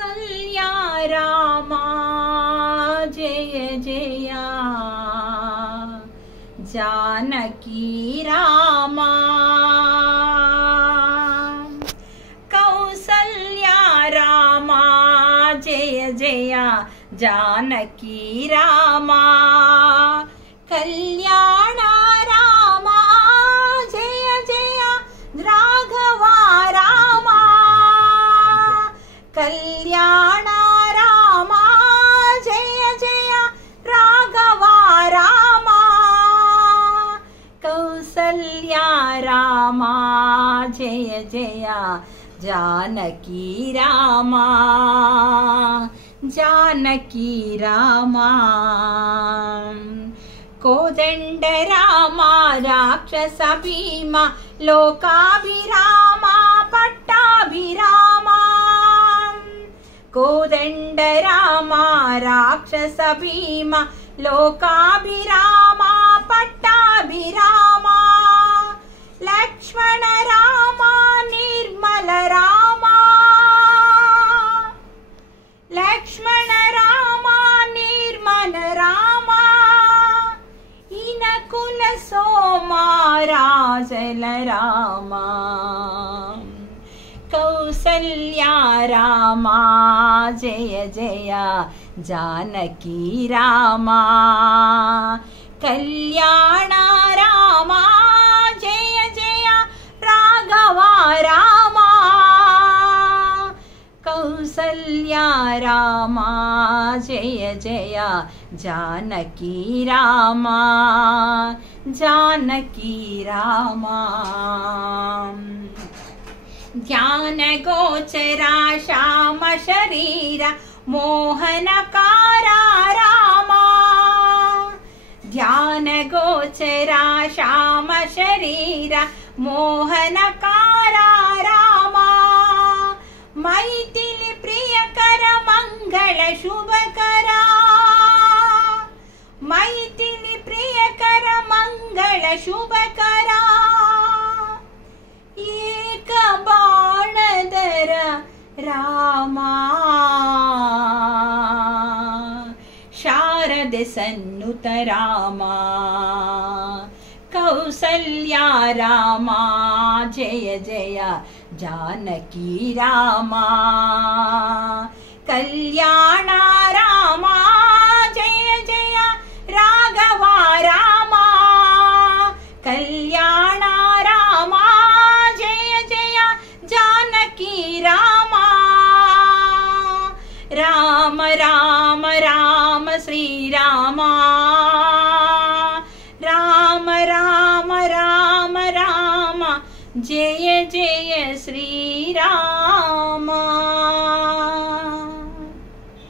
कौसल्या रामा जय जय जानकी रामा कौसल्या रामा जय जय जानकी रामा कल्याण रामा जय जय राघवा रामा कल्याण रामा जय जय राघवा रामा कौसल्या रामा जय जय जानकी रामा जानकी रामा कोदंड रामा राक्षस भीमा लोकाभिरामा पट्टाभिरामा कोदंड रामा राक्षस भीमा लोकाभिरामा पट्टाभिरामा लक्ष्मण रामा निर्मल रामा लक्ष्मण रामा निर्मल रामा इनकुल सोमा राजल रामा कौसल्या रामा जय जय जानकी रामा कल्याण रामा जय जय राघवा रामा कौसल्या रामा जय जय जानकी रामा जानकी रामा ध्यान गोचरा श्याम शरीर मोहनकारा रामा ध्यान गोचरा श्याम शरीर मोहनकारा रामा मैथिली प्रियकर मंगल शुभकरा मैथिली प्रियकर मंगल शुभकरा एक बाणधर रामा शारद सन्नुत रामा कौसल्या रामा जय जय जानकी रामा कल्याण रामा जय जय राघवा रामा कल्याण रामा जय जय जानकी रामा राम राम राम श्री रामा राम राम राम राम जय जय श्री राम।